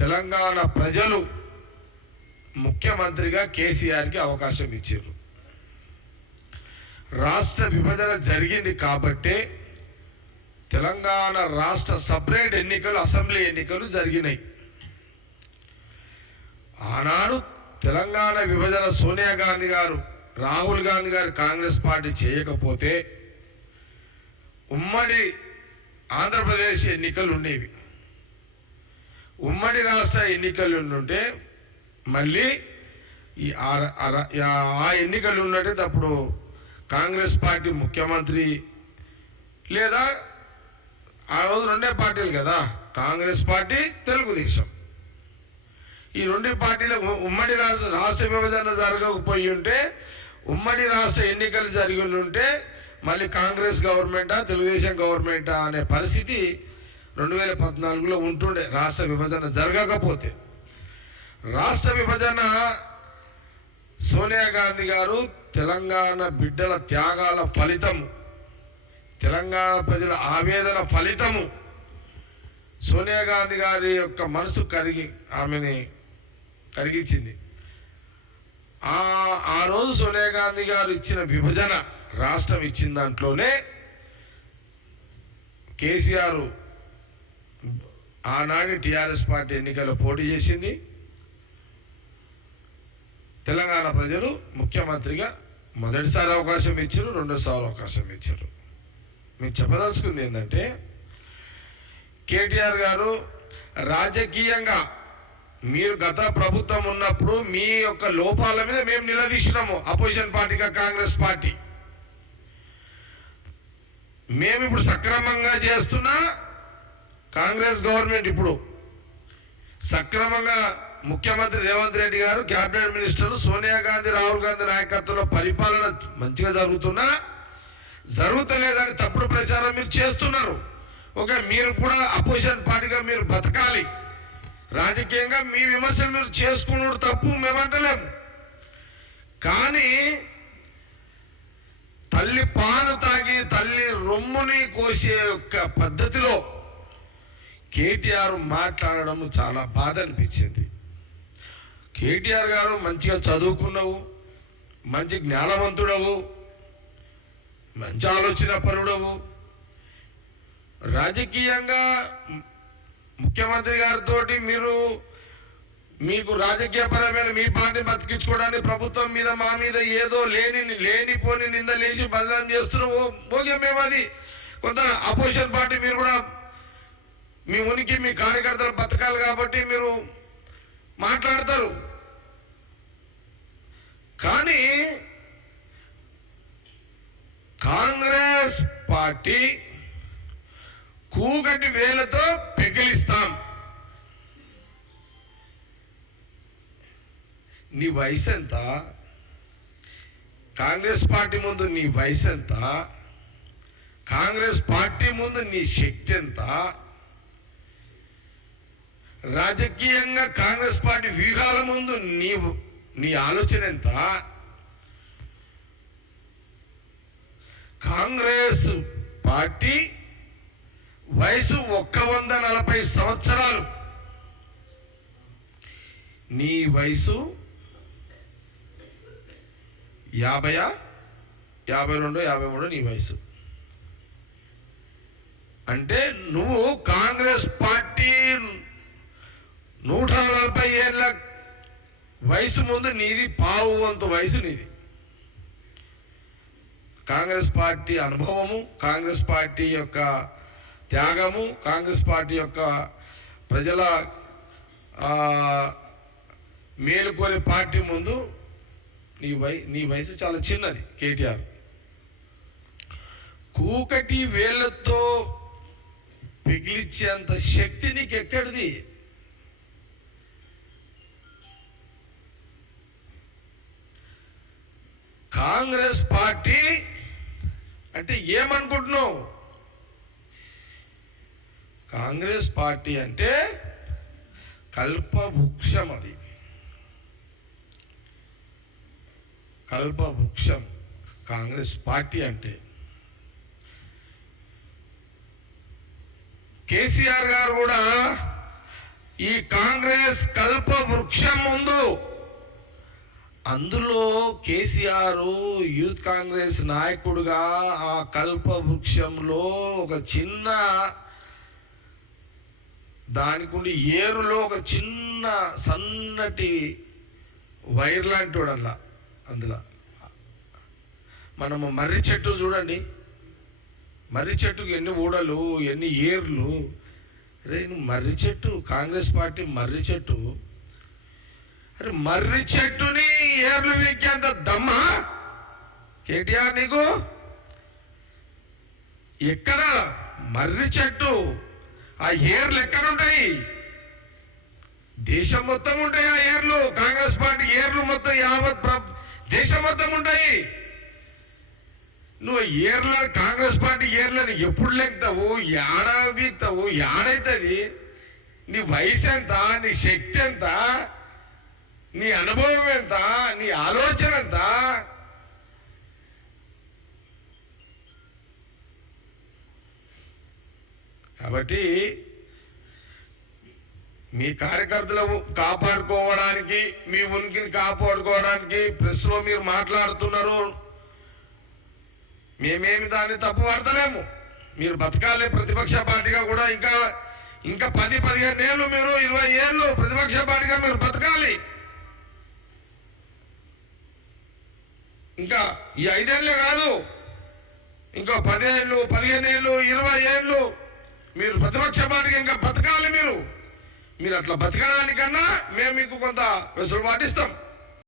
తెలంగాణ ప్రజలు ముఖ్యమంత్రిగా కేసీఆర్కి అవకాశం ఇచ్చారు. రాష్ట్ర విభజన జరిగింది కాబట్టే తెలంగాణ రాష్ట్ర సపరేట్ ఎన్నికలు, అసెంబ్లీ ఎన్నికలు జరిగినాయి. ఆనాడు తెలంగాణ విభజన సోనియా గాంధీ గారు, రాహుల్ గాంధీ గారు కాంగ్రెస్ పార్టీ చేయకపోతే ఉమ్మడి ఆంధ్రప్రదేశ్ ఎన్నికలు ఉండేవి. ఉమ్మడి రాష్ట్ర ఎన్నికలు ఉంటే మళ్ళీ ఈ ఆ ఎన్నికలు ఉన్నట్టు అప్పుడు కాంగ్రెస్ పార్టీ ముఖ్యమంత్రి లేదా ఆ రోజు రెండే పార్టీలు కదా, కాంగ్రెస్ పార్టీ, తెలుగుదేశం. ఈ రెండు పార్టీల ఉమ్మడి రాష్ట్ర విభజన జరగకపోయి ఉంటే, ఉమ్మడి రాష్ట్ర ఎన్నికలు జరిగి ఉంటే మళ్ళీ కాంగ్రెస్ గవర్నమెంటా తెలుగుదేశం గవర్నమెంటా అనే పరిస్థితి 2014లో ఉంటుండే. రాష్ట్ర విభజన జరగకపోతే, రాష్ట్ర విభజన సోనియా గాంధీ గారు తెలంగాణ బిడ్డల త్యాగాల ఫలితము, తెలంగాణ ప్రజల ఆవేదన ఫలితము, సోనియా గాంధీ గారి యొక్క మనసు ఆమెని కరిగించింది. ఆ రోజు సోనియా గాంధీ గారు ఇచ్చిన విభజన, రాష్ట్రం ఇచ్చిన దాంట్లోనే కేసీఆర్ ఆనాటి టీఆర్ఎస్ పార్టీ ఎన్నికల్లో పోటీ చేసింది. తెలంగాణ ప్రజలు ముఖ్యమంత్రిగా మొదటిసారి అవకాశం ఇచ్చారు, రెండోసారి అవకాశం ఇచ్చారు. మీకు చెప్పదలుచుకుంది ఏంటంటే, కేటీఆర్ గారు రాజకీయంగా మీరు గత ప్రభుత్వం ఉన్నప్పుడు మీ యొక్క లోపాల మీద మేము నిలదీసినాము. అపోజిషన్ పార్టీగా కాంగ్రెస్ పార్టీ మేము ఇప్పుడు సక్రమంగా చేస్తున్నా, కాంగ్రెస్ గవర్నమెంట్ ఇప్పుడు సక్రమంగా ముఖ్యమంత్రి రేవంత్ రెడ్డి గారు, క్యాబినెట్ మినిస్టర్ సోనియా గాంధీ, రాహుల్ గాంధీ నాయకత్వంలో పరిపాలన మంచిగా జరుగుతున్నా, జరుగుతలేదని తప్పుడు ప్రచారం మీరు చేస్తున్నారు. ఓకే, మీరు కూడా అపోజిషన్ పార్టీగా మీరు బతకాలి, రాజకీయంగా మీ విమర్శలు మీరు చేసుకున్నాడు తప్పు, మేమంటలేము. కానీ తల్లి పాలు తాగి తల్లి రొమ్ముని కోసే యొక్క పద్ధతిలో కేటీఆర్ మాట్లాడడం చాలా బాధ అనిపించింది. కేటీఆర్ గారు మంచిగా చదువుకున్నావు, మంచి జ్ఞానవంతుడవు, మంచి ఆలోచన పరుడవు, రాజకీయంగా ముఖ్యమంత్రి గారితో మీకు రాజకీయపరమైన మీ పార్టీ బతికించుకోవడానికి ప్రభుత్వం మీద మా మీద ఏదో లేనిపోని నింద లేచి బదనాం చేస్తున్నావు. ఓకే, మేము అది కొంత అపోజిషన్ పార్టీ, మీరు కూడా మీ ఉనికి మీ కార్యకర్తలు బతకాలి కాబట్టి మీరు మాట్లాడతారు. కానీ కాంగ్రెస్ పార్టీ కూగటి వేలతో పెగిలిస్తాం. నీ వయసు ఎంత? కాంగ్రెస్ పార్టీ ముందు నీ వయసు ఎంత? కాంగ్రెస్ పార్టీ ముందు నీ శక్తి ఎంత? రాజకీయంగా కాంగ్రెస్ పార్టీ వ్యూహాల ముందు నీ ఆలోచన ఎంత? కాంగ్రెస్ పార్టీ వయసు 140 సంవత్సరాలు, నీ వయసు 50, 52, 53 నీ వయసు. అంటే నువ్వు కాంగ్రెస్ పార్టీ 140 ఏళ్ళ వయసు ముందు నీది పావు వంతు వయసు నీది. కాంగ్రెస్ పార్టీ అనుభవము, కాంగ్రెస్ పార్టీ యొక్క త్యాగము, కాంగ్రెస్ పార్టీ యొక్క ప్రజల మేలుకోని పార్టీ ముందు నీ వయసు చాలా చిన్నది. కేటీఆర్ కూకటి వేళ్లతో పిగిలిచ్చేంత శక్తి నీకు ఎక్కడిది? కాంగ్రెస్ పార్టీ అంటే ఏమనుకుంటున్నావు? కాంగ్రెస్ పార్టీ అంటే కల్పవృక్షం, అది కల్పవృక్షం కాంగ్రెస్ పార్టీ అంటే. కేసీఆర్ గారు కూడా ఈ కాంగ్రెస్ కల్ప వృక్షం ముందు అందులో కేసీఆర్ యూత్ కాంగ్రెస్ నాయకుడుగా ఆ కల్ప వృక్షంలో ఒక చిన్న దానికి ఏరులో ఒక చిన్న సన్నటి వైర్ లాంటి వాడల్లా అందులో మనము మర్రి చెట్టు చూడండి, మర్రి చెట్టుకు ఎన్ని ఊడలు ఎన్ని ఏర్లు. అరే నువ్వు మర్రి చెట్టు, కాంగ్రెస్ పార్టీ మర్రి చెట్టు, అరే మర్రి చెట్టుని ఏర్లు వీకేంత దమ్మా కేటీఆర్ నీకు? ఎక్కడ మర్రి చెట్టు ఆ ఏర్లు ఎక్కడుంటాయి? దేశం మొత్తం ఉంటాయి ఆ ఏర్లు. కాంగ్రెస్ పార్టీ ఏర్లు మొత్తం యావత్ దేశం మొత్తం ఉంటాయి. నువ్వు ఏర్ల కాంగ్రెస్ పార్టీ ఏర్లని ఎప్పుడు లెక్తావు, ఏడ వీక్తావు, ఏడైతుంది? నీ వయసు ఎంత, నీ శక్తి ఎంత, నీ అనుభవం ఎంత, నీ ఆలోచన ఎంత? కాబట్టి మీ కార్యకర్తలు కాపాడుకోవడానికి, మీ ఉనికిని కాపాడుకోవడానికి ప్రెస్లో మీరు మాట్లాడుతున్నారు. మేమేమి దాన్ని తప్పు పడతలేము. మీరు బతకాలి ప్రతిపక్ష పార్టీగా కూడా. ఇంకా 10-15 ఏళ్ళు, మీరు 20 ఏళ్ళు ప్రతిపక్ష పార్టీగా మీరు బతకాలి. ఇంకా ఈ 5 ఏళ్ళే కాదు, ఇంకో 10 ఏళ్ళు, 15 ఏళ్ళు, 20 ఏళ్ళు మీరు ప్రతిపక్ష పార్టీగా ఇంకా బతకాలి. మీరు అట్లా బతకడానికన్నా మేము మీకు కొంత వెసులుబాటు ఇస్తాం.